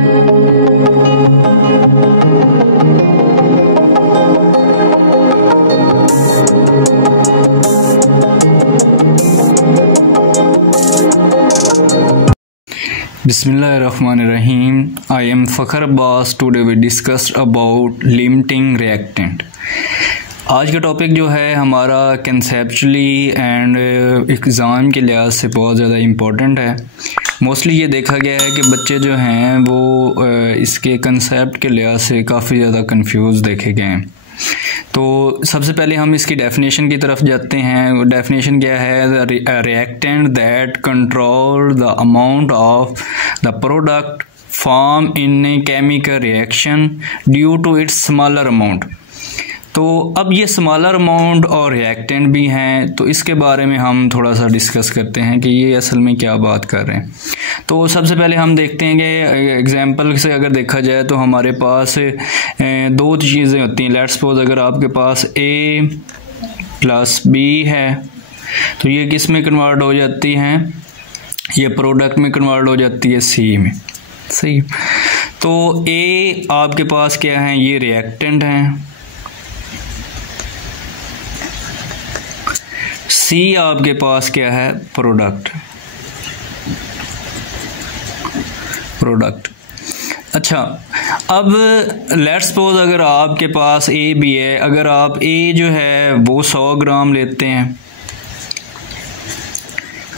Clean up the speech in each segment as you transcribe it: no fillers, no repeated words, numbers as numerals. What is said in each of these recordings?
Bismillahirrahmanirrahim. I am Fakhar Abbas. Today we discussed about limiting reactant. आज का topic जो है हमारा कंसेप्चुअली एंड एग्ज़ाम के लिहाज से बहुत ज़्यादा इम्पोर्टेंट है। मोस्टली ये देखा गया है कि बच्चे जो हैं वो इसके कंसेप्ट के लिहाज से काफ़ी ज़्यादा कंफ्यूज देखे गए हैं। तो सबसे पहले हम इसकी डेफिनेशन की तरफ जाते हैं। डेफिनेशन क्या है? Reactant that control the amount of the product form in a chemical reaction due to its smaller amount. तो अब ये स्मॉलर अमाउंट और रिएक्टेंट भी हैं, तो इसके बारे में हम थोड़ा सा डिस्कस करते हैं कि ये असल में क्या बात कर रहे हैं। तो सबसे पहले हम देखते हैं कि एग्जांपल से अगर देखा जाए तो हमारे पास दो चीज़ें होती हैं। लेट्स सपोज अगर आपके पास A प्लस B है तो ये किस में कन्वर्ट हो जाती हैं? ये प्रोडक्ट में कन्वर्ट हो जाती है C में। सही। तो A आपके पास क्या है? ये रिएक्टेंट हैं। C आपके पास क्या है? प्रोडक्ट। अच्छा, अब लेट्स सपोज अगर आपके पास A भी है, अगर आप A जो है वो 100 ग्राम लेते हैं,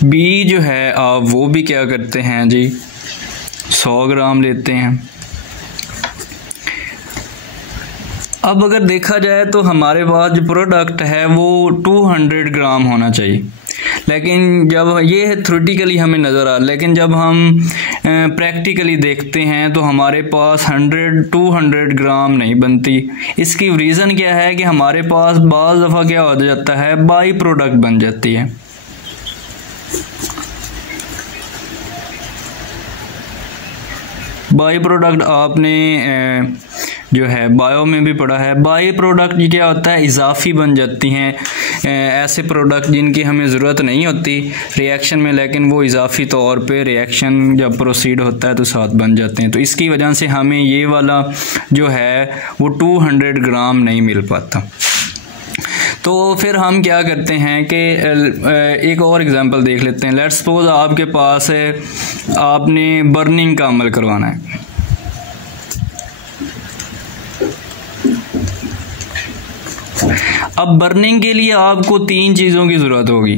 B जो है आप वो भी क्या करते हैं जी 100 ग्राम लेते हैं। अब अगर देखा जाए तो हमारे पास जो प्रोडक्ट है वो 200 ग्राम होना चाहिए, लेकिन जब ये थ्योरेटिकली हमें नज़र आ, लेकिन जब हम प्रैक्टिकली देखते हैं तो हमारे पास 200 ग्राम नहीं बनती। इसकी रीज़न क्या है कि हमारे पास बाज़ दफ़ा क्या हो जाता है, बाई प्रोडक्ट बन जाती है। बाई प्रोडक्ट आपने जो है बायो में भी पढ़ा है। बाई प्रोडक्ट क्या होता है? इजाफी बन जाती हैं। ऐसे प्रोडक्ट जिनकी हमें ज़रूरत नहीं होती रिएक्शन में, लेकिन वो इजाफी तौर पे रिएक्शन जब प्रोसीड होता है तो साथ बन जाते हैं। तो इसकी वजह से हमें ये वाला जो है वो 200 ग्राम नहीं मिल पाता। तो फिर हम क्या करते हैं कि एक और एग्जांपल देख लेते हैं। लेट्स सपोज आपके पास आपने बर्निंग का अमल करवाना है। अब बर्निंग के लिए आपको 3 चीज़ों की ज़रूरत होगी।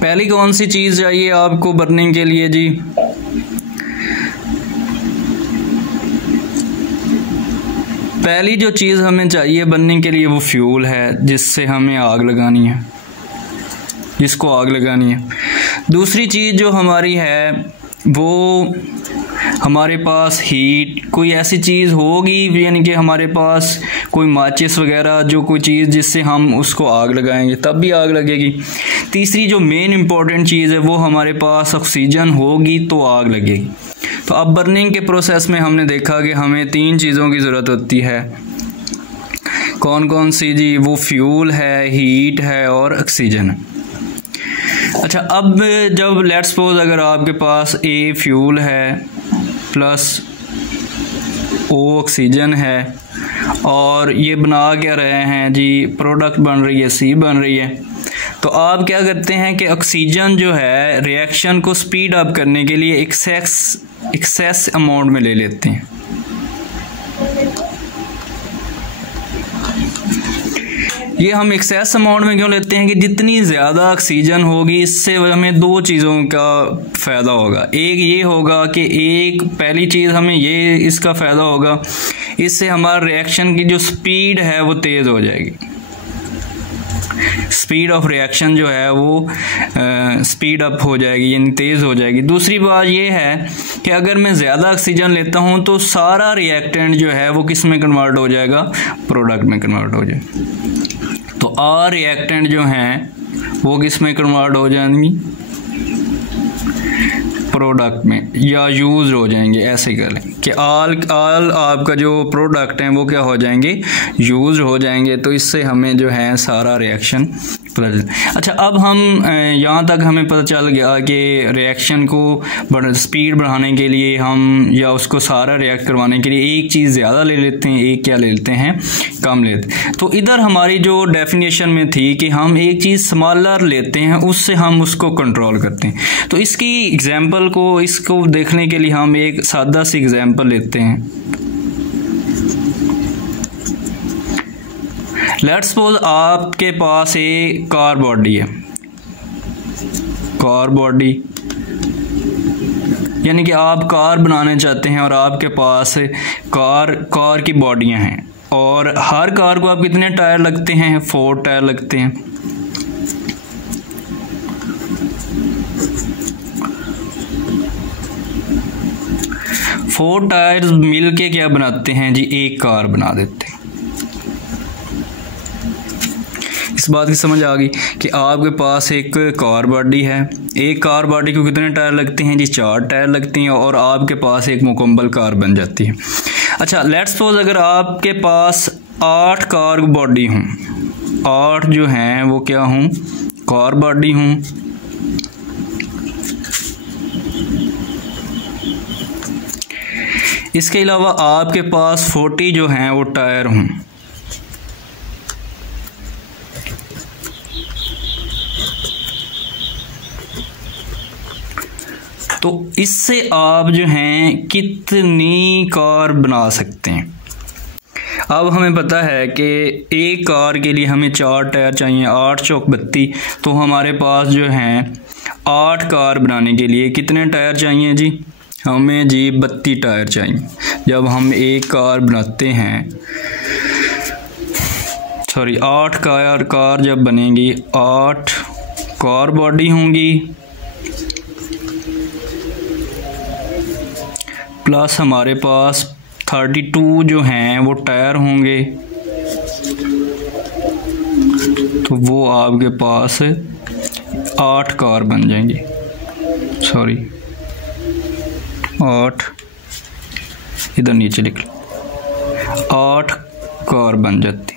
पहली कौन सी चीज़ चाहिए आपको बर्निंग के लिए जी? पहली जो चीज़ हमें चाहिए बर्निंग के लिए वो फ्यूल है, जिससे हमें आग लगानी है, जिसको आग लगानी है। दूसरी चीज़ जो हमारी है वो हमारे पास हीट, कोई ऐसी चीज़ होगी, यानी कि हमारे पास कोई माचिस वगैरह जो कोई चीज़ जिससे हम उसको आग लगाएंगे तब भी आग लगेगी। तीसरी जो मेन इम्पॉर्टेंट चीज़ है वो हमारे पास ऑक्सीजन होगी तो आग लगेगी। तो अब बर्निंग के प्रोसेस में हमने देखा कि हमें 3 चीज़ों की ज़रूरत होती है। कौन कौन सी जी? वो फ्यूल है, हीट है और ऑक्सीजन है। अच्छा, अब जब लेट्स सपोज अगर आपके पास A फ्यूल है प्लस O ऑक्सीजन है और ये बना क्या रहे हैं जी? प्रोडक्ट बन रही है, C बन रही है। तो आप क्या करते हैं कि ऑक्सीजन जो है रिएक्शन को स्पीड अप करने के लिए एक्सेस अमाउंट में ले लेते हैं। ये हम एक्सेस अमाउंट में क्यों लेते हैं कि जितनी ज़्यादा ऑक्सीजन होगी इससे हमें 2 चीज़ों का फ़ायदा होगा। एक ये होगा कि पहली चीज़ हमें ये इसका फ़ायदा होगा, इससे हमारा रिएक्शन की जो स्पीड है वो तेज़ हो जाएगी। स्पीड ऑफ रिएक्शन जो है वो स्पीड अप हो जाएगी, यानी तेज़ हो जाएगी। दूसरी बात ये है कि अगर मैं ज़्यादा ऑक्सीजन लेता हूँ तो सारा रिएक्टेंट जो है वो किस में कन्वर्ट हो जाएगा? प्रोडक्ट में कन्वर्ट हो जाएगा। तो आर रिएक्टेंट जो हैं वो किस में कन्वर्ट हो जाएंगी? प्रोडक्ट में, या यूज़ हो जाएंगे। ऐसे कर लें कि आल आपका जो प्रोडक्ट हैं वो क्या हो जाएंगे? यूज़ हो जाएंगे। तो इससे हमें जो है सारा रिएक्शन पता चल। अच्छा, अब हम यहाँ तक हमें पता चल गया कि रिएक्शन को स्पीड बढ़ाने के लिए हम या उसको सारा रिएक्ट करवाने के लिए एक चीज़ ज़्यादा ले लेते हैं, एक क्या ले लेते हैं, कम लेते हैं। तो इधर हमारी जो डेफिनेशन में थी कि हम एक चीज़ स्मॉलर लेते हैं, उससे हम उसको कंट्रोल करते हैं। तो इसकी एग्जांपल को इसको देखने के लिए हम एक सादा सी एग्जांपल लेते हैं। लेट्स सपोज आपके पास एक कार बॉडी है, कार बॉडी यानी कि आप कार बनाने चाहते हैं और आपके पास कार की बॉडियां हैं, और हर कार को आप कितने टायर लगते हैं, 4 टायर लगते हैं। फोर टायर्स मिलके क्या बनाते हैं जी, एक कार बना देते हैं। इस बात की समझ आ गई कि आपके पास एक कार बॉडी है, एक कार बॉडी को कितने टायर लगते हैं जी, 4 टायर लगते हैं, और आपके पास एक मुकम्मल कार बन जाती है। अच्छा, लेट्स सपोज अगर आपके पास 8 कार बॉडी हूँ, 8 जो हैं वो क्या हूँ, कार बॉडी हूँ, इसके अलावा आपके पास 40 जो हैं वो टायर हूँ। तो इससे आप जो हैं कितनी कार बना सकते हैं। अब हमें पता है कि एक कार के लिए हमें 4 टायर चाहिए, 8 चौक 32, तो हमारे पास जो हैं 8 कार बनाने के लिए कितने टायर चाहिए जी, हमें जी 32 टायर चाहिए। जब हम एक कार बनाते हैं, 8 कार जब बनेगी, 8 कार बॉडी होंगी प्लस हमारे पास 32 जो हैं वो टायर होंगे, तो वो आपके पास 8 कार बन जाएंगी। 8 इधर नीचे लिख लो, 8 कार बन जाती।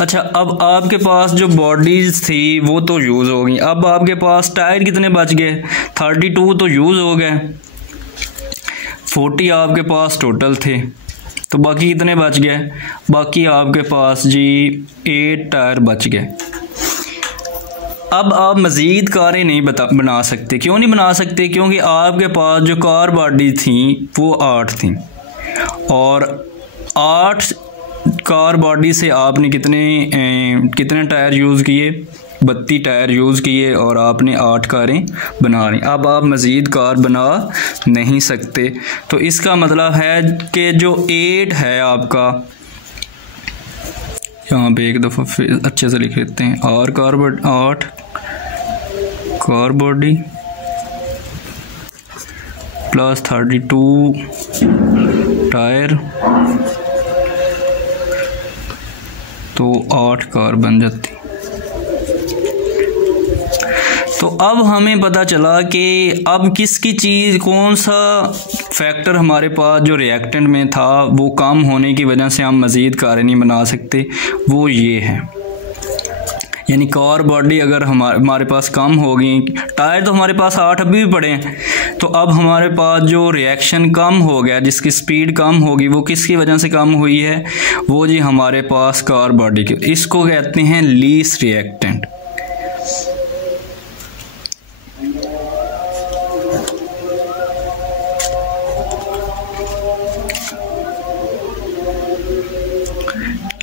अच्छा, अब आपके पास जो बॉडीज थी वो तो यूज़ हो गई, अब आपके पास टायर कितने बच गए, 32 तो यूज़ हो गए, 40 आपके पास टोटल थे, तो बाकी कितने बच गए, बाकी आपके पास जी 8 टायर बच गए। अब आप मज़ीद कारें नहीं बना सकते। क्यों नहीं बना सकते, क्योंकि आपके पास जो कार बॉडी थी वो 8 थी, और 8 कार बॉडी से आपने कितने टायर यूज़ किए, 32 टायर यूज़ किए, और आपने 8 कारें बना ली। अब आप मज़ीद कार बना नहीं सकते। तो इसका मतलब है कि जो 8 है आपका, यहाँ पे एक दफ़ा फिर अच्छे से लिख लेते हैं, 8 कार बॉडी प्लस 32 टायर, तो 8 कार बन जाती। तो अब हमें पता चला कि अब किसकी चीज़, कौन सा फैक्टर हमारे पास जो रिएक्टेंट में था वो कम होने की वजह से हम मज़ीद कारें नहीं बना सकते, वो ये है। यानी कार बॉडी अगर हमारे पास कम हो गई, टायर तो हमारे पास 8 अभी भी पड़े हैं, तो अब हमारे पास जो रिएक्शन कम हो गया, जिसकी स्पीड कम होगी, वो किसकी वजह से कम हुई है, वो जी हमारे पास कार बॉडी की। इसको कहते हैं लीस्ट रिएक्टेंट।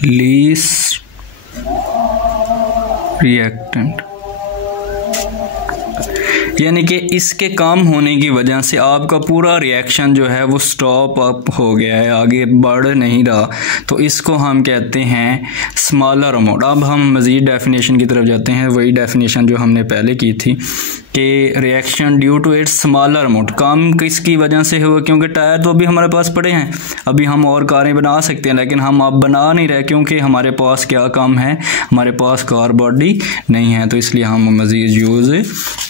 लीस्ट रिएक्टेंट यानी कि इसके कम होने की वजह से आपका पूरा रिएक्शन जो है वो स्टॉप अप हो गया है, आगे बढ़ नहीं रहा, तो इसको हम कहते हैं स्मॉलर अमाउंट। अब हम मज़ीद डेफिनेशन की तरफ जाते हैं, वही डेफिनेशन जो हमने पहले की थी कि reaction due to its smaller amount, कम किसकी वजह से हुआ, क्योंकि टायर तो अभी हमारे पास पड़े हैं, अभी हम और कारें बना सकते हैं, लेकिन हम अब बना नहीं रहे क्योंकि हमारे पास क्या कम है, हमारे पास कार बॉडी नहीं है, तो इसलिए हम मज़ीद यूज़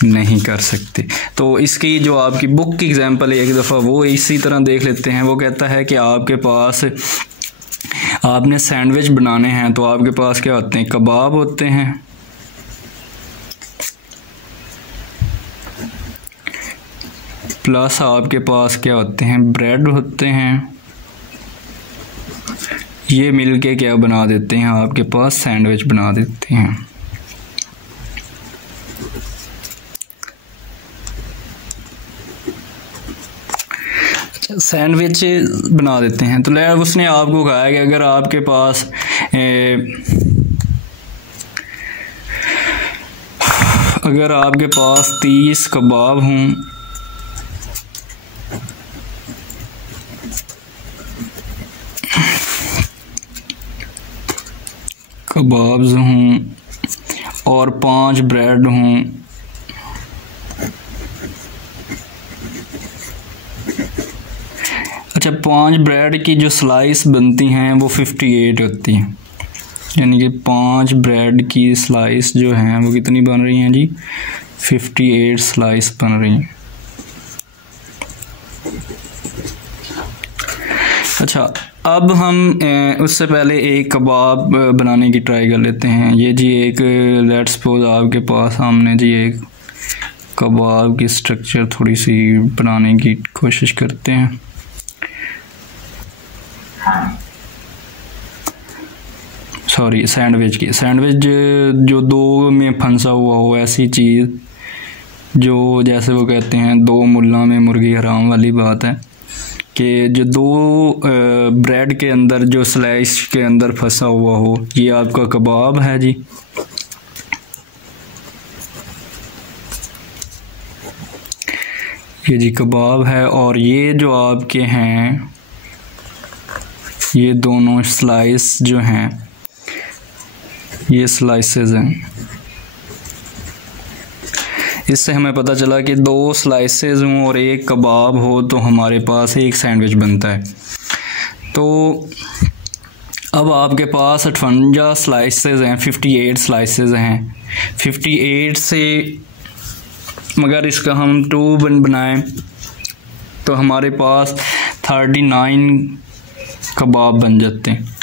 नहीं कर सकते। तो इसकी जो आपकी बुक की एग्जांपल है, एक दफ़ा वो इसी तरह देख लेते हैं। वो कहता है कि आपके पास आपने सैंडविच बनाने हैं तो आपके पास क्या होते हैं, कबाब होते हैं, प्लस आपके पास क्या होते हैं, ब्रेड होते हैं। ये मिलके क्या बना देते हैं, आपके पास सैंडविच बना देते हैं। सैंडविच बना देते हैं। तो उसने आपको कहा है कि अगर आपके पास अगर आपके पास 30 कबाब हों, कबाब्स हों और 5 ब्रेड हों, अच्छा 5 ब्रेड की जो स्लाइस बनती हैं वो 58 होती हैं, यानी कि 5 ब्रेड की स्लाइस जो हैं वो कितनी बन रही हैं जी, 58 स्लाइस बन रही हैं। अच्छा, अब हम उससे पहले एक कबाब बनाने की ट्राई कर लेते हैं। ये जी एक लेट्स सपोज आपके पास हमने जी एक कबाब की स्ट्रक्चर थोड़ी सी बनाने की कोशिश करते हैं। सॉरी, सैंडविच जो दो में फंसा हुआ हो, ऐसी चीज़ जो जैसे वो कहते हैं दो मुल्ला में मुर्गी हराम वाली बात है कि जो दो ब्रेड के अंदर जो स्लाइस के अंदर फंसा हुआ हो, ये आपका कबाब है जी। ये जी कबाब है और ये जो आपके हैं ये दोनों स्लाइस जो हैं ये स्लाइसेस हैं। इससे हमें पता चला कि 2 स्लाइसेस हों और एक कबाब हो तो हमारे पास एक सैंडविच बनता है। तो अब आपके पास 58 स्लाइसेस हैं, 58 स्लाइसेस हैं। 58 से मगर इसका हम 2 बनाएं तो हमारे पास 39 कबाब बन जाते हैं,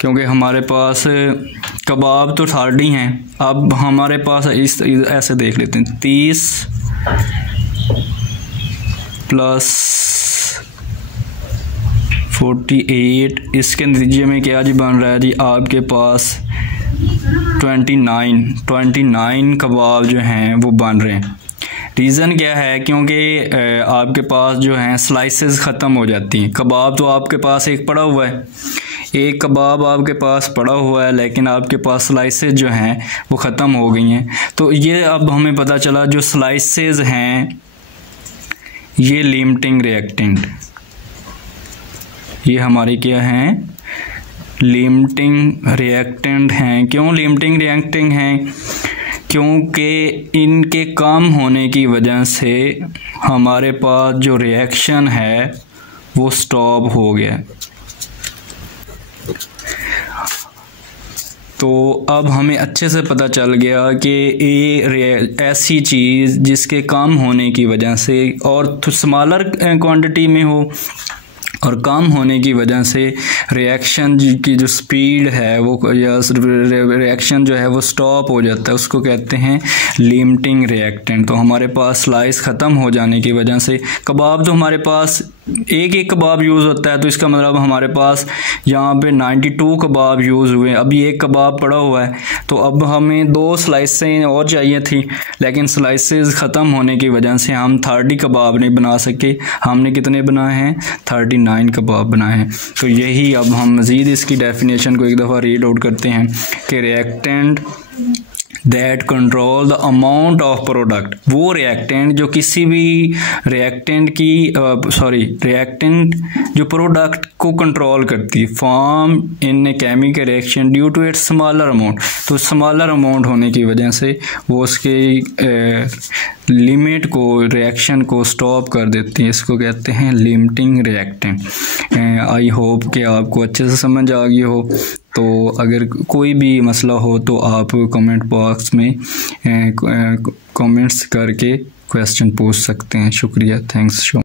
क्योंकि हमारे पास कबाब तो 30 हैं। अब हमारे पास ऐसे देख लेते हैं, 30 प्लस 48, इसके नतीजे में क्या जी बन रहा है जी, आपके पास 29 कबाब जो हैं वो बन रहे हैं। रीज़न क्या है, क्योंकि आपके पास जो हैं स्लाइसेस ख़त्म हो जाती हैं। कबाब तो आपके पास एक पड़ा हुआ है, एक कबाब आपके पास पड़ा हुआ है, लेकिन आपके पास स्लाइसेस जो हैं वो ख़त्म हो गई हैं। तो ये अब हमें पता चला जो स्लाइसेस हैं ये लिमिटिंग रिएक्टेंट, ये हमारी क्या हैं, लिमिटिंग रिएक्टेंट हैं। क्यों लिमिटिंग रिएक्टेंट हैं, क्योंकि इनके कम होने की वजह से हमारे पास जो रिएक्शन है वो स्टॉप हो गया। तो अब हमें अच्छे से पता चल गया कि ये ऐसी चीज़ जिसके कम होने की वजह से और स्मॉलर क्वांटिटी में हो और कम होने की वजह से रिएक्शन की जो स्पीड है वो या रिएक्शन जो है वो स्टॉप हो जाता है, उसको कहते हैं लिमिटिंग रिएक्टेंट। तो हमारे पास स्लाइस ख़त्म हो जाने की वजह से कबाब जो हमारे पास एक कबाब यूज़ होता है, तो इसका मतलब हमारे पास यहाँ पे 92 कबाब यूज़ हुए। अभी एक कबाब पड़ा हुआ है, तो अब हमें 2 स्लाइसें और चाहिए थी, लेकिन स्लाइसेस ख़त्म होने की वजह से हम 30 कबाब नहीं बना सके। हमने कितने बनाए हैं, 39 कबाब बनाए हैं। तो यही अब हम मज़ीद इसकी डेफिनेशन को एक दफ़ा रीड आउट करते हैं कि reactant that control the amount of product, वो रिएक्टेंट जो किसी भी रिएक्टेंट की रिएक्टेंट जो प्रोडक्ट को कंट्रोल करती, form in a chemical reaction due to its smaller amount. तो स्मॉलर अमाउंट होने की वजह से वो उसके लिमिट को, रिएक्शन को स्टॉप कर देती है। इसको कहते हैं लिमिटिंग रिएक्टेंट। आई होप कि आपको अच्छे से समझ आ गई हो। तो अगर कोई भी मसला हो तो आप कमेंट बॉक्स में कमेंट्स करके क्वेश्चन पूछ सकते हैं। शुक्रिया, थैंक्स सो मच।